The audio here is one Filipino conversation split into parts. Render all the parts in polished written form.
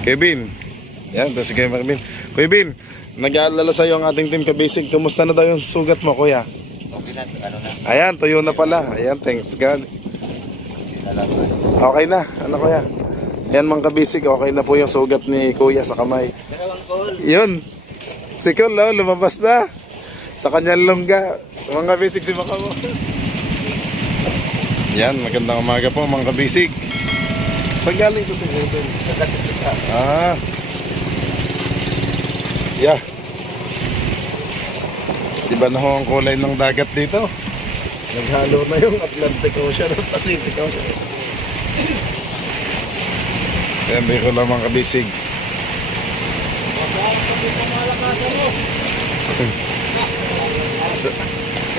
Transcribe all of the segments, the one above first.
Kevin. Yan, ito si Kevin. Kuya Bin, nag-aalala sa'yo ang ating team ka-basic. Kumusta na daw yung sugat mo, kuya? Okay na, ano na. Ayan, tuyo na pala. Ayan, thanks God. Okay na, ano kuya? Yan mga ka-basic, okay na po yung sugat ni kuya sa kamay. Dalawang call. Yun. Si Cole, oh, lumabas na. Sa kanyang lungga. Mga ka-basic, si Maka mo. Yan, magandang umaga po mga ka-basic. Saan galing to si Kevin? Ah. Yeah. Diba na ho ang kulay ng dagat dito? Naghalo na yung Atlantic Ocean at Pacific Ocean. Ayan, may ko lamang kabisig.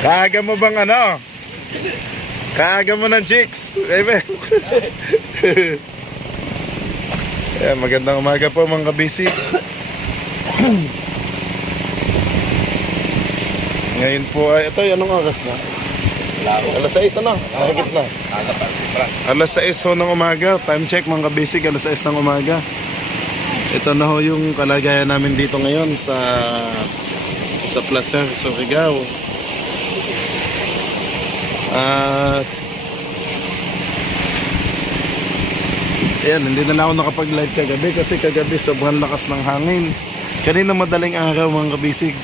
Kaaga mo bang ano? Kaaga mo ng chicks? Amen. Ayan, magandang umaga po mga kabisig. Ngayon po ay, ito, anong oras na? Alas 6 ano? Mahigit na. Alas 6 ho ng umaga. Time check mga kabisig, alas 6 ng umaga. Ito na ho yung kalagayan namin dito ngayon sa Placer, Surigao. At ayan, hindi na ako nakapag-live kagabi kasi kagabi sobrang lakas ng hangin. Kanina madaling araw mga kabisig.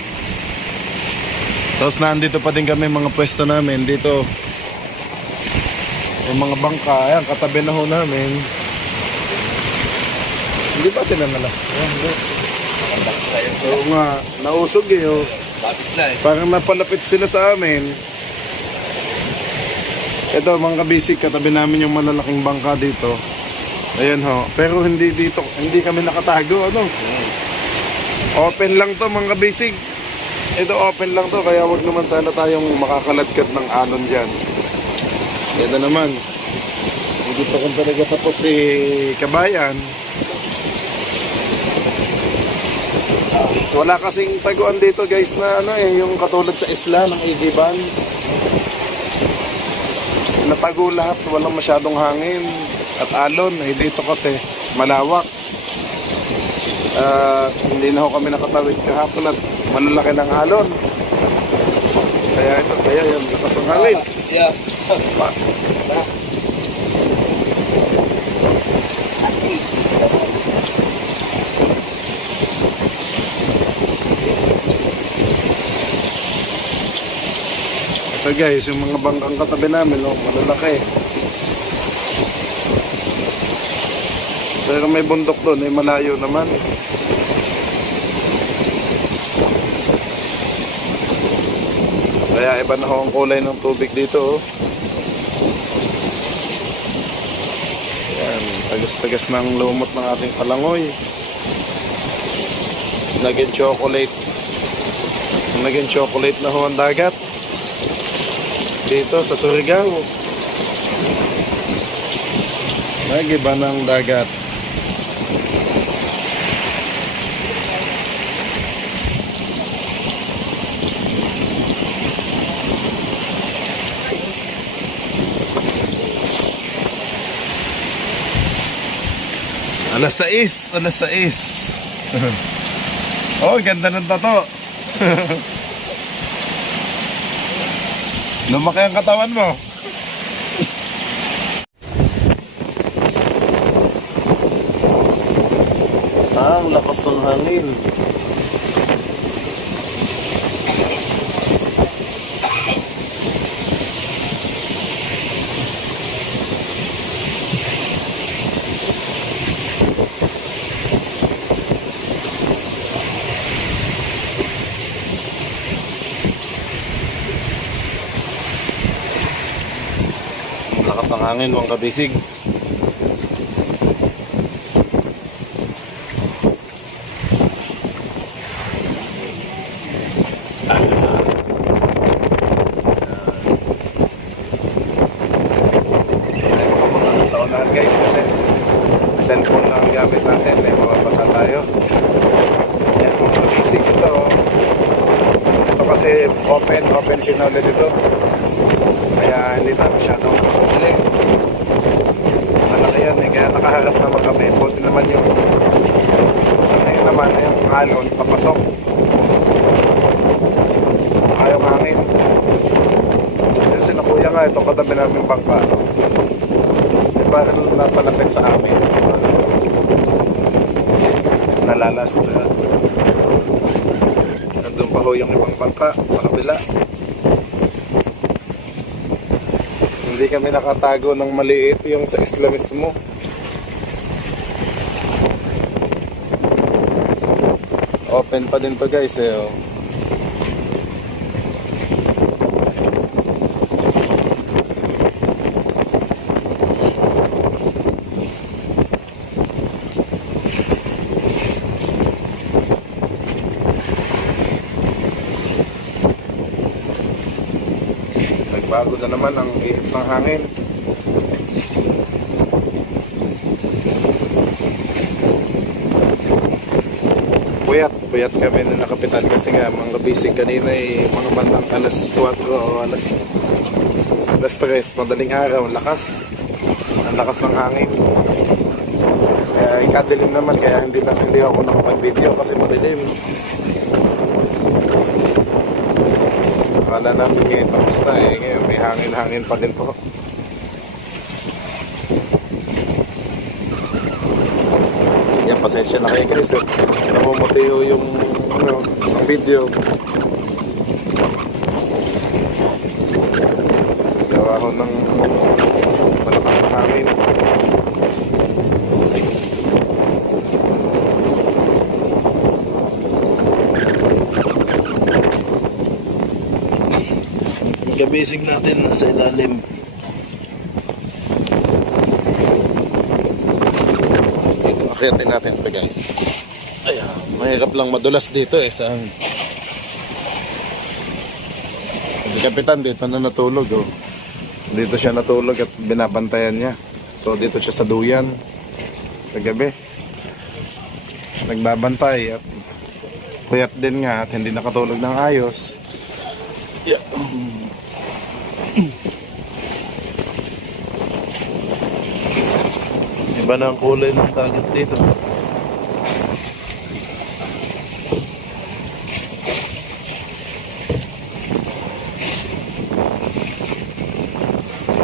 Tapos nandito pa din kami mga pwesto namin dito. Yung mga bangka, ayan, katabi na ho namin. Hindi ba sila nalas? Oo nga, nausog eh. Oh. Parang napalapit sila sa amin. Ito mga kabisig, katabi namin yung malalaking bangka dito. Ayan ho. Pero hindi dito, hindi kami nakatago. Ano? Open lang to mga kabisig. Ito open lang to, kaya wag naman sana tayong makakaladkad ng alon dyan. Ito naman, hindi pa kung talaga tapos si Kabayan. Wala kasing taguan dito guys na ano eh, yung katulad sa isla ng Igiban. Natago lahat, walang masyadong hangin at alon. Eh, dito kasi malawak. Hindi na ho kami nakatawid kahapon at malalaki ng alon. Kaya yan, lakas ang hangin. Yeah. Ito guys, yung mga bangkang katabi namin, oh, malalaki. Pero may bundok doon, eh, malayo naman. Kaya iba na ho ang kulay ng tubig dito. Oh. Yan, tagas-tagas ng lumot ng ating palangoy. Naging chocolate. Naging chocolate na ho ang dagat. Dito sa Surigao. Nagiba ng dagat. Alas 6, alas 6. Oh, ganda ng tato. Lumaki ang katawan mo. Ang lakas ng hangin. Lakas ng hangin, mga kabisig. Sa unahan guys kasi cellphone lang ang gamit natin, may mapapasa tayo. Yan mga kabisig ito. Ito kasi open sinulid ito. Kaya hindi tayo masyadong nakakuli. Malaki yan eh, kaya nakaharap naman kami. Buti naman yung alon, papasok. Ayaw hangin. Kasi na kuya nga, itong katabi namin bangka. Parang napalapit sa amin. Nalalas na. Nandun pa ho yung ibang bangka sa kabila. Hindi kami nakatago ng maliit yung sa isla mismo. Open pa din to guys eh. Oh. Nagbago na naman ang ihip ng hangin. Puyat kami na nakapitan kasi nga mga bisig kanina mga bandang alas 4 o alas 3, madaling araw, ang lakas ng hangin. Kaya ikadilim naman, kaya hindi ako nakapag-video kasi madilim. Akala namin ngayon tapos na ngayon may hangin pa din po. Yan, pasensya na kayo guys namumuti yung ang video gawa ko ng malakas na hangin. Gabisig natin nasa ilalim. Akyatin natin pa guys. Ayan, mahirap lang madulas dito si Kapitan dito na natulog Dito siya natulog at binabantayan niya. So dito siya sa duyan sa gabi. Nagbabantay at puyat din nga at hindi nakatulog ng ayos. Yeah. Iba na ang kulay ng dagat dito.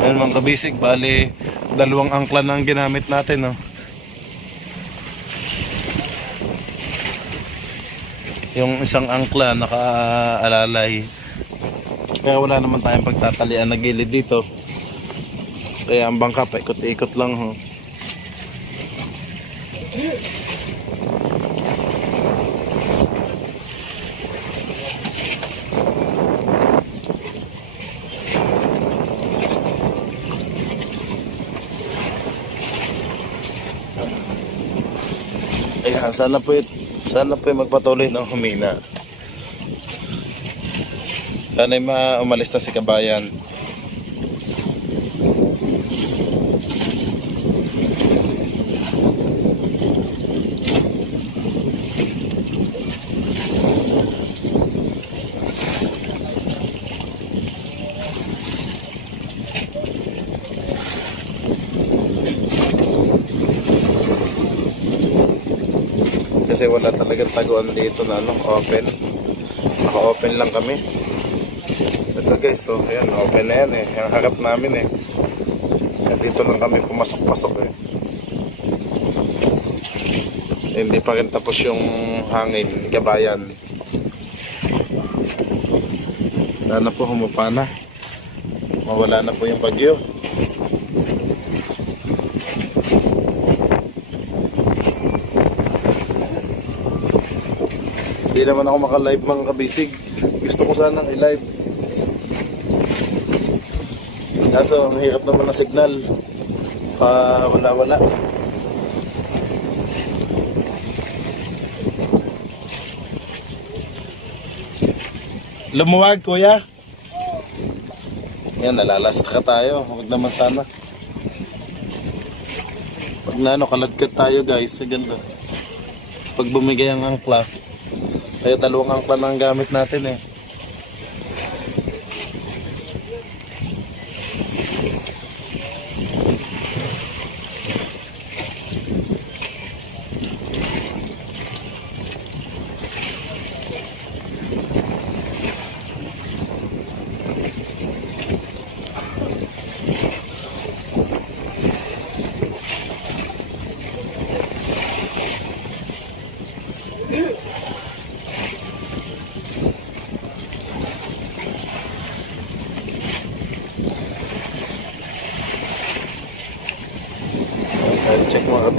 Ayan mga kabisig, bali 2 angkla na ang ginamit natin Yung isang angkla nakaalalay. Kaya wala naman tayong pagtatalian na gilid dito. Kaya ang bangka pa ikot-ikot lang Ayan, sana po magpatuloy ng humina. Sana umalis na si Kabayan. Kasi wala talagang taguan dito na open. Naka-open lang kami. Ito guys, so ayan, open na yan yung harap namin dito lang kami pumasok-pasok Hindi pa rin tapos yung hangin, Kabayan. Sana po humapa na. Mawala na po yung bagyo. Hindi naman ako maka-live mga kabisig. Gusto ko sanang i-live. Kaso ang hirap naman ng signal. Wala-wala. Lumuwag kuya. Yan, nalalasta ka tayo. Huwag naman sana. Pag kaladkad tayo guys, sa ganda. Pag bumigay ang angkla. Kaya 2 angkla na ang gamit natin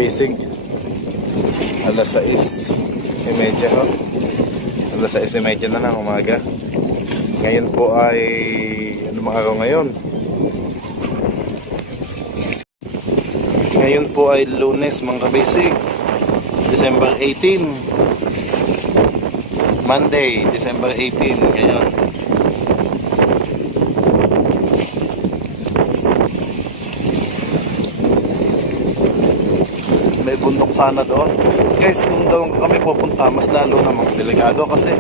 kabisig. Alas 6:30 ho. Alas 6:30 na ng umaga. Ngayon po ay ano mga araw ngayon? Ngayon po ay Lunes mga kabisig. December 18. Monday, December 18 ngayon. May bundok sana doon. Guys, kung doon kami pupunta, mas lalo namang delikado kasi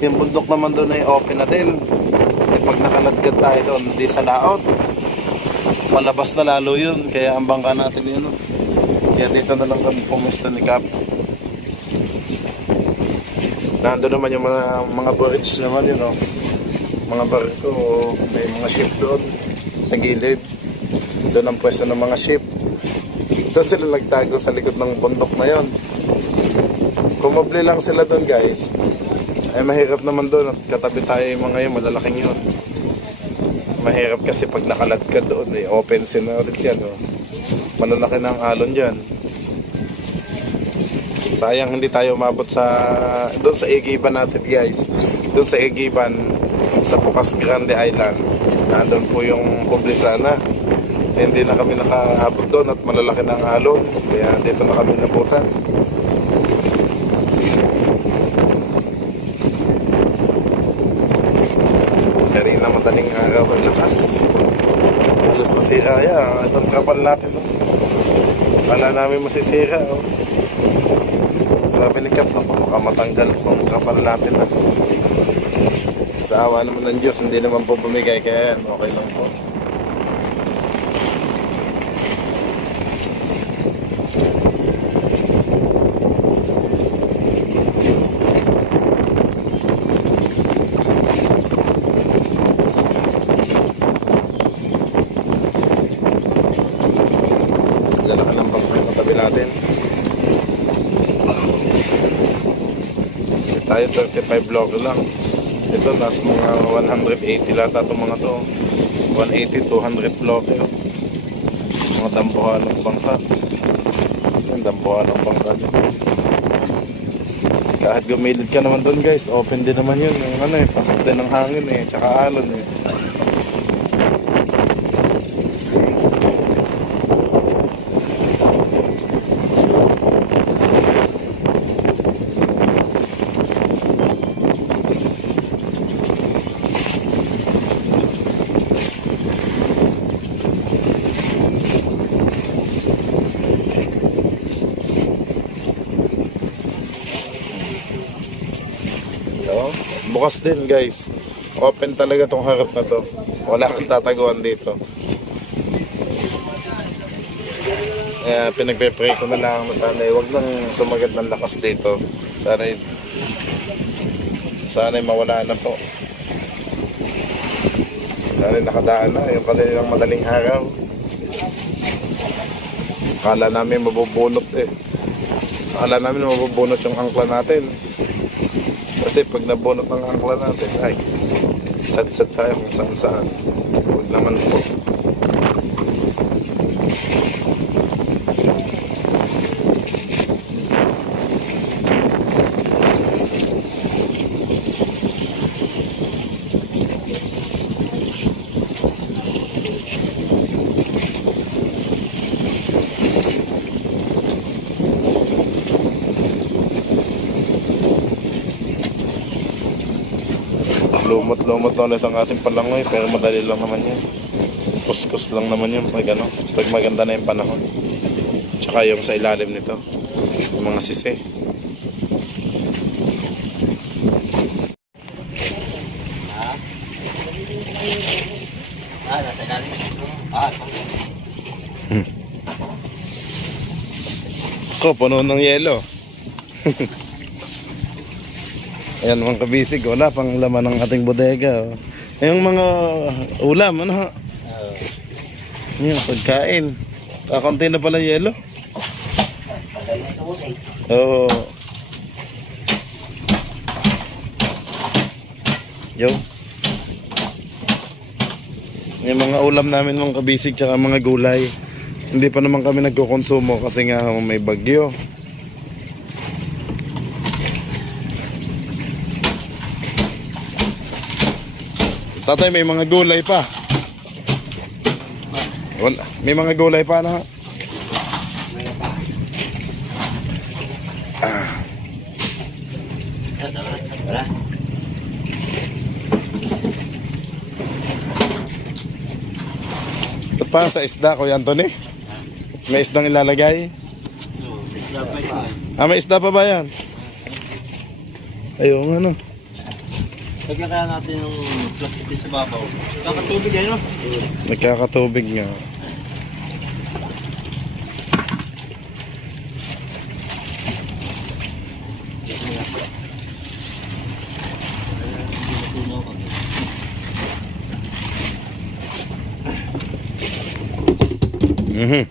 yung bundok naman doon ay open na din. Eh, pag nakaladkad tayo doon, di sa laot. Palabas na lalo yun. Kaya ang bangka natin yun. Kaya dito na lang kami pumista ni Cap. Nandun naman yung mga bridge naman yun. Mga barko, may mga ship doon sa gilid. Doon ang pwesto ng mga ship. Doon sila nagtago sa likod ng bundok na yon. Kumabli lang sila doon guys. Ay mahirap naman doon at katabi tayo yung mga yun, malalaking yun. Mahirap kasi pag nakalad ka doon, open sin na ulit yan. Malalaki na ang alon dyan. Sayang hindi tayo umabot doon sa Egiban natin guys. Doon sa Egiban, sa Pucas Grande Island. Nandun po yung Kublisana. Hindi na kami nakaabot doon at malalaki na ang alon. Kaya dito na kami nabutan. Kanina madaling araw ang lakas. Halos masira yan. Itong kapal natin. Wala namin masisira. Sabi ni Kat, baka matanggal itong kapal natin. Sa awa naman ng Diyos, hindi naman po bumigay. Kaya yan, okay lang po. Lalaki ng bangka yung katabi natin. Tayo 35 block lang. Ito nasa mga 180 lata itong mga to. 180, 200 block yun. Mga dambuhan ng bangka. Yung dambuhan ng bangka dyan. Kahit gumilid ka naman doon guys, open din naman yun. Yung pasok din ng hangin tsaka alon bukas din guys. Open talaga tong harap na to. Wala kang tataguan dito. Kaya pinagpe-pray ko na lang na sana huwag nang sumagat ng lakas dito. Sana mawala na po. Sana nakadaan na yung kanilang madaling araw. Akala namin mabubunot Akala namin mabubunot yung angkla natin. Kasi pag nabunot ng angkla natin, ay, sad-sad tayo kung saan-saan. Huwag naman po. Lumot-lumot na ulit ang ating palangoy, pero madali lang naman yan. Kuskus lang naman yun pag maganda na yung panahon. Tsaka yung sa ilalim nito, yung mga sisi. Nasa ilalim. Ko, puno ng yelo. Ayan mga kabisig, wala pang laman ng ating bodega. Yung mga ulam, yung pagkain. Kakunti na pala yelo. Oo. Yo. Yung mga ulam namin mga kabisig, tsaka mga gulay. Hindi pa naman kami nagkukonsumo kasi nga ho, may bagyo. Tatay, may mga gulay pa. Wala, may mga gulay pa na. Wala. Ba't pa sa isda, Kuya Anthony? May isdang ilalagay? Ah, may isda pa ba yan? Ayun, ano? Lagyan kaya natin yung plastic sa babaw. Kakatubig yan, no? Nagkakatubig nga. Mhm.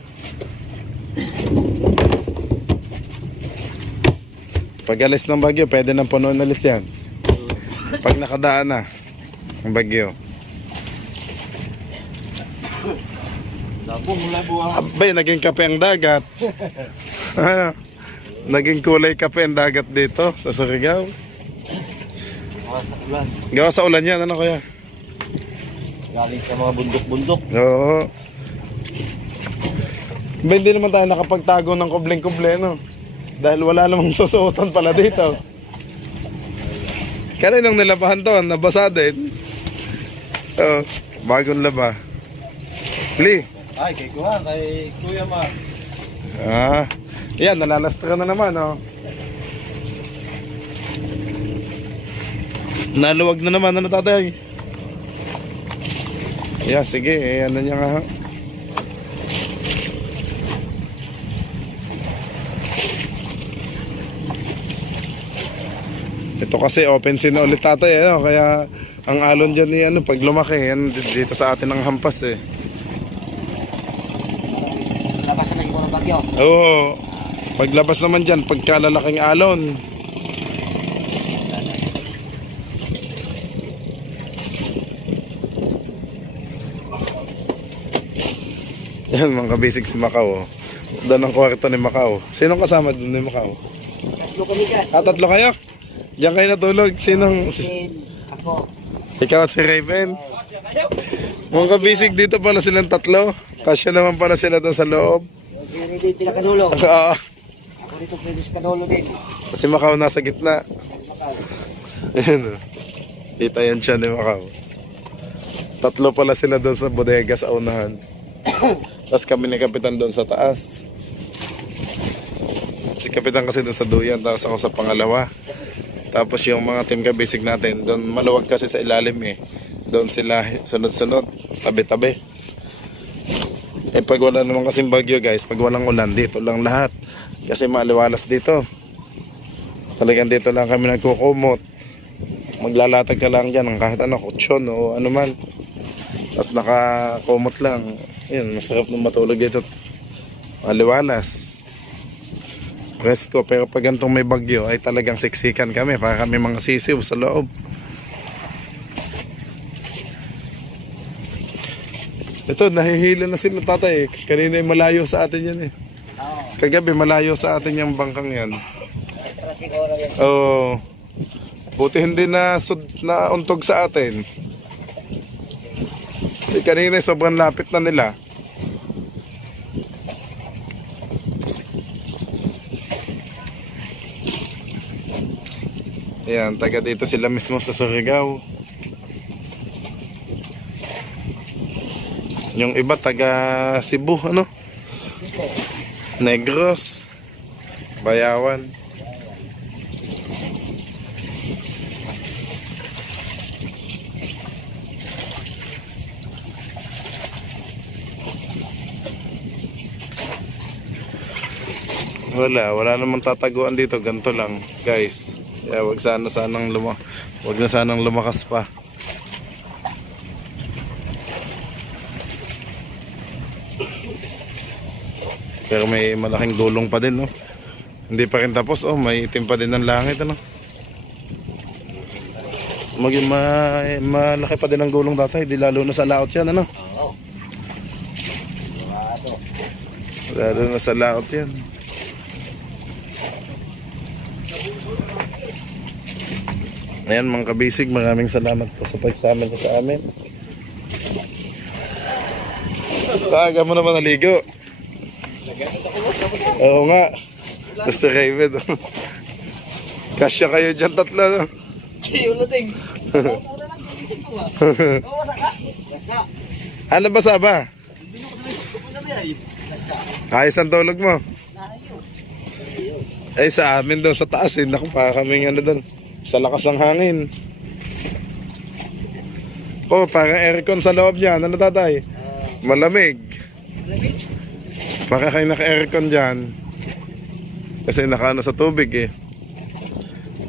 Pag alis ng bagyo, pwede nang punuin ulit yan. Pag nakadaan na ang bagyo. Labo, labo ah. Abay, naging kape ang dagat. Ano? Naging kulay kape ang dagat dito sa Surigao. Mga sa ulan. Gawa sa ulan yan, ano kaya? Galing sa mga bundok-bundok. Oo. Ba, hindi naman tayo nakapagtago ng kubling-kuble, no? Dahil wala namang susuotan pala dito. Kaninang nilabahan to, nabasa din. Oo, bagong laba. Li. Ay, kay Kuya, kay Kuya Ma. Ah, yan, nalalastra na naman, oh. Naluwag na naman, ano tatay? Yeah, sige, ano niya nga, ha? Ito kasi open scene ulit tatay, ano? Kaya ang alon dyan ni ano, pag lumaki, yan, dito sa atin ang hampas eh. Labas na yung bagyo. Oo, paglabas naman dyan, pagkalalaking alon. Yan mga kabisig si Macau. Doon ang kwarto ni Macau. Sinong kasama doon ni Macau? Tatlo kami dyan. Ah, tatlo kayo? Diyan kayo natulog. Sinong? Ako. Ikaw at si Raven. Mga kabisig dito pala silang tatlo. Kasya naman pala sila doon sa loob. Si Ribe pinakadulo. Ah, Ako dito pwede sa kadulo din. si Macau nasa gitna. Ayan o. Kita yan siya ni Macau. Tatlo pala sila doon sa bodega sa unahan. Tapos kami ni Kapitan doon sa taas. Si Kapitan kasi doon sa duyan, tapos ako sa pangalawa. Tapos yung mga team kabisig natin, doon maluwag kasi sa ilalim eh. Doon sila sunod-sunod, tabi-tabi. Eh pag wala naman kasing bagyo guys, pag walang ulan, dito lang lahat. Kasi maliwalas dito. Talagang dito lang kami nagkukumot. Maglalatag ka lang dyan ng kahit ano, kutsyon o ano man. Tapos nakakumot lang. Yun, masarap nung matulog dito. Maliwalas. Presko, pero pag gantong may bagyo ay talagang siksikan kami para kami mga sisiw sa loob. Ito, nahihila na sila tatay. Kanina ay malayo sa atin yan eh. Kagabi malayo sa atin yung bangkang yan. Extra siguro yan. Oo. Buti hindi na untog sa atin. Eh, kanina sobrang lapit na nila. Ayan, taga dito sila mismo sa Surigao. Yung iba taga Cebu, ano? Negros, Bayawan. Wala namang tataguan dito, ganito lang, guys. Kaya wag na sanang lumakas pa. Pero may malaking gulong pa din, no? Hindi pa rin tapos, oh, may itim pa din ng langit, ano? Malaki pa din ang gulong dati, di lalo na sa laot yan, ano? Oo. Lalo na sa laot yan. Ayan mga kabisig, maraming salamat po sa pagsama niyo sa amin. Taga mo naman naligo. Oo nga. Mr. Raven. Kasya kayo dyan tatlo, no? Lasa. Ano basa ba? Lasa. Ayos ang tulog mo. Ay sa amin doon sa taas eh. Naku pa kaming ano doon. Sa lakas ng hangin. Oh, parang aircon sa loob dyan. Ano tatay? Malamig. Para kayo naka-aircon dyan. Kasi nakaano sa tubig eh.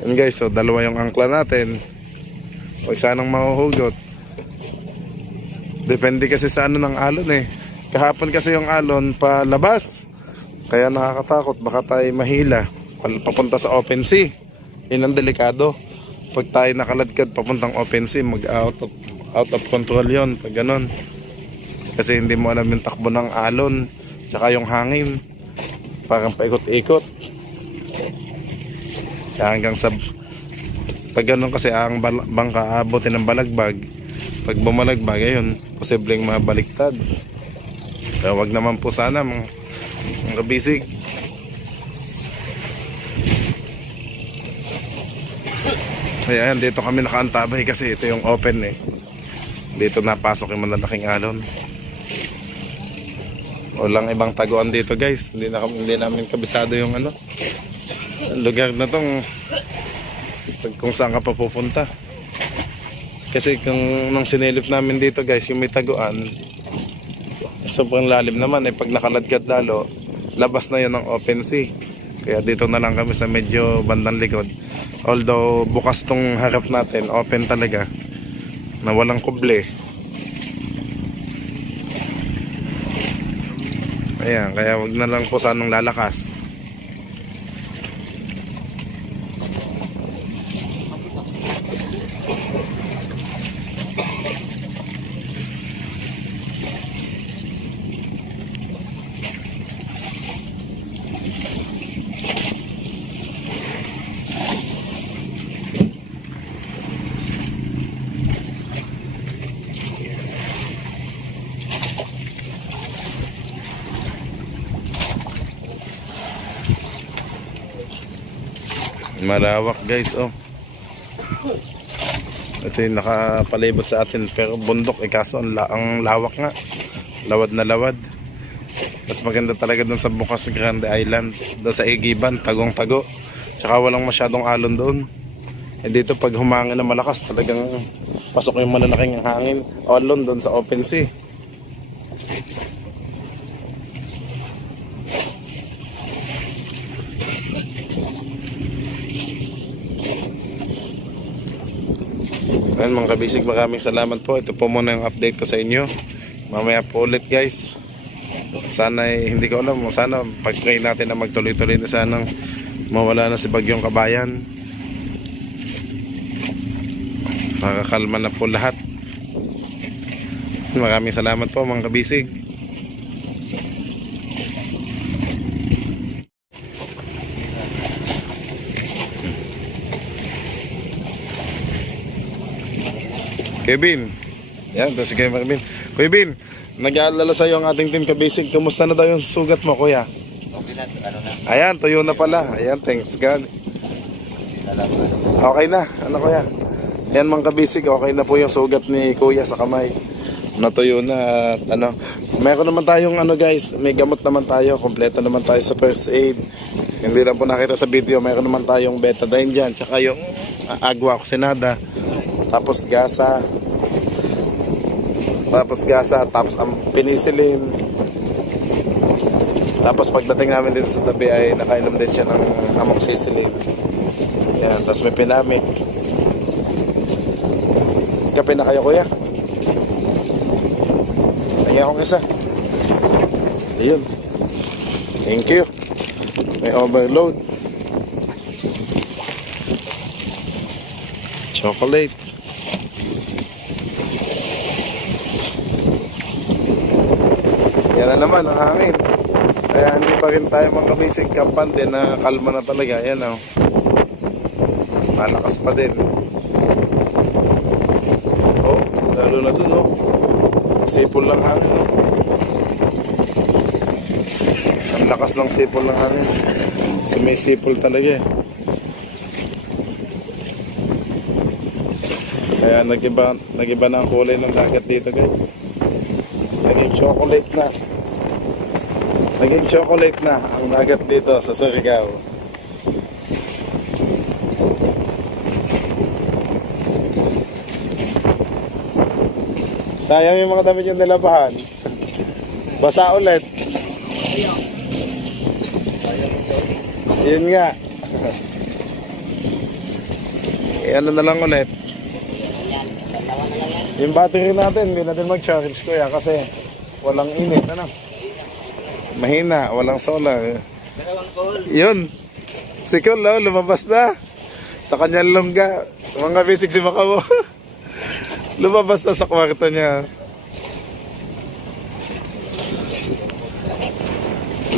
Yan guys, so dalawa yung angkla natin. Huwag sanang mahuhugot. Depende kasi sa ano ng alon eh. Kahapon kasi yung alon palabas. Kaya nakakatakot, baka tayo mahila. Papunta sa open sea. Yun ang delikado. Pag tayo nakaladkad papuntang open sea, out of control yon pag ganon. Kasi hindi mo alam yung takbo ng alon. Tsaka yung hangin. Parang paikot-ikot. Kaya hanggang sa pag ganon kasi ang bangka abutin ng balagbag. Pag bumalagbag, ayun, posibleng mabaliktad. Kaya wag naman po sana mga kabisig. Kaya ayan, dito kami nakaantabay kasi ito yung open eh. Dito napasok yung malalaking alon. Walang ibang taguan dito guys. Hindi namin kabisado yung ano. Lugar na tong kung saan ka pa pupunta. Kasi kung nung sinilip namin dito guys, yung may taguan, sobrang lalim naman eh. Pag nakaladkad lalo, labas na yun ng open sea. Kaya dito na lang kami sa medyo bandang likod. Although bukas tong harap natin, open talaga, na walang kuble. Ayan, kaya wag na lang po sanang lalakas. Malawak guys, oh. Ito yung nakapalibot sa atin, pero bundok eh, kaso ang lawak nga. Lawad na lawad. Mas maganda talaga dun sa Bukas Grande Island, doon sa Igiban, tagong-tago. Tsaka walang masyadong alon doon. Eh dito pag humangin na malakas, talagang pasok yung malalaking hangin. Alon doon sa open sea. Ayan mga kabisig, maraming salamat po. Ito po muna yung update ko sa inyo. Mamaya po ulit guys. Sana hindi ko alam, sana pag-pray natin na magtuloy-tuloy na sanang mawala na si Bagyong Kabayan. Para kalma na po lahat. Maraming salamat po mga kabisig. Kevin. Yan, ito si Kevin. Kevin, nag-aalala sa'yo ang ating team kabisig. Kumusta na daw yung sugat mo, kuya? Okay na, ano na. Ayan, tuyo na pala. Ayan, thanks God. Okay na, ano kuya? Ayan mga kabisig, okay na po yung sugat ni kuya sa kamay. Natuyo na at ano. Meron naman tayong ano guys, may gamot naman tayo. Kompleto naman tayo sa first aid. Hindi lang po nakita sa video, meron naman tayong betadine dyan. Tsaka yung agua oxinada. Tapos gasa. Tapos ang penicillin. Tapos pagdating namin dito sa tabi ay nakainom din siya ng amoxicillin. Yan, tapos may pinamit. Kape na kayo kuya? Tingnan akong isa. Ayun. Thank you. May overload. Chocolate. Yan na naman ang hangin. Kaya hindi pa rin tayo mga kabisig kampante na kalma na talaga. Ayan o. Malakas pa din. Oh, lalo na dun o. Sipol lang hangin o. Ang lakas ng sipol ng hangin. So may sipol talaga eh. Kaya nagiba na ang kulay ng dagat dito guys. Naging chocolate na. Naging chocolate na ang dagat dito sa Surigao. Sayang yung mga damit yung nilabahan. Basa ulit. Yun nga. Ano na lang ulit. Yung battery natin, hindi natin mag-charge kuya kasi walang init, ano? Mahina, walang solar. Yun. Si Cole, oh, lumabas na. Sa kanyang lungga. Mga basic si Macau. Lumabas na sa kwarto niya.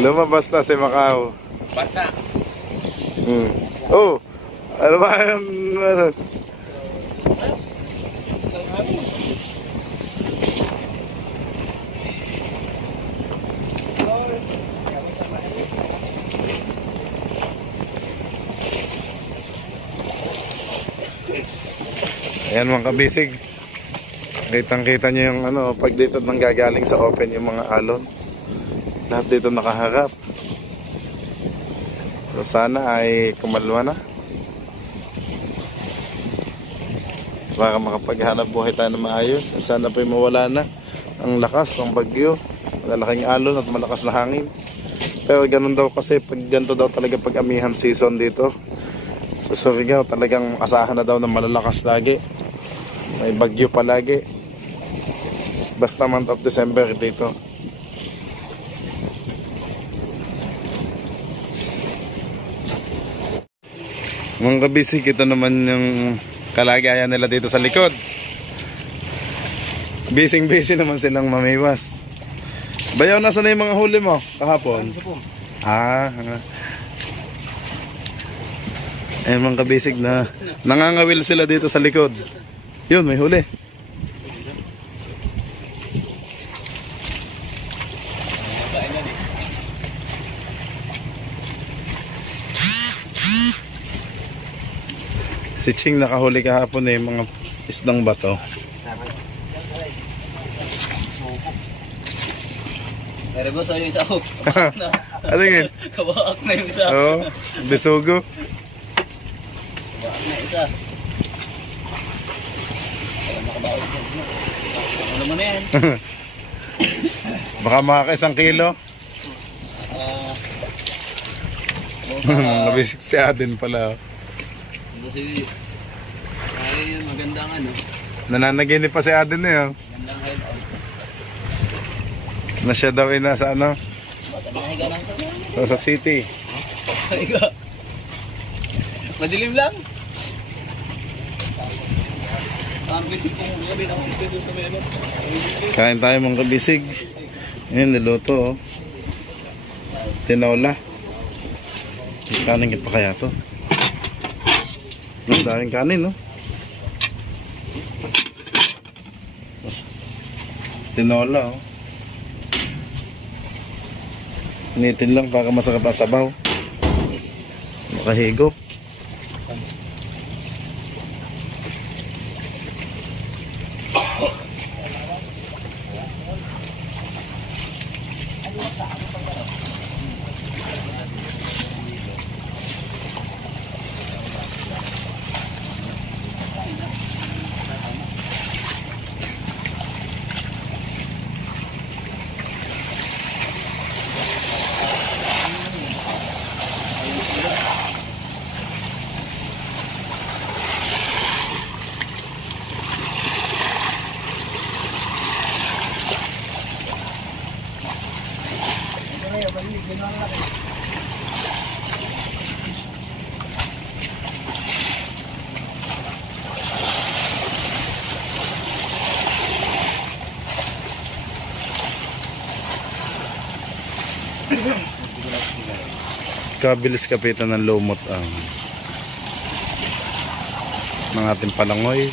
Lumabas na si Macau. Bansa. Oh, ano ba yung... Ano? Ayan mga kabisig. Kitang-kita nyo yung ano, pag dito nang gagaling sa open yung mga alon. Lahat dito nakaharap. So sana ay kumalma na. Para makapaghanap buhay tayo na maayos. Sana pa mawala na ang lakas ng bagyo. Malalaking alon at malakas na hangin. Pero ganun daw kasi pag ganito daw talaga pag amihan season dito. Sa Surigao talagang asahan na daw ng malalakas lagi. May bagyo palagi. Basta month of December dito. Mga kabisig, ito naman yung kalagayan nila dito sa likod. Busy naman silang mamiwas. Bayaw, nasa na yung mga huli mo kahapon? Ayun mga kabisig na nangangawil sila dito sa likod. Yun, may huli. Si Ching nakahuli kahapon eh, mga isdang bato. Pero gusto yung isa ko. Ano yun? Kawaak na yung isa. Oo, bisugo. Kawaak na isa. Alam makabawit yan. Ano mo na yan? Baka makaka 1 kilo. Nabisik si Aden pala. Kasi ay magandang ano. Nananaginip pa si Aden eh. Oh. Magandang head on. Na siya daw ay nasa ano? Nahiga lang sa Sa city. Nahiga. Madilim lang. Ang bisig kong gabi ng dito sa meron. Kain tayo mga kabisig. Ayan, niluto oh. Tinola. Kanin pa kaya to? Ang daming kanin no? Tinola oh. Initin lang para masarap ang sabaw. Makahigop. kabilis kapitan ng lumot ang ng ating palangoy.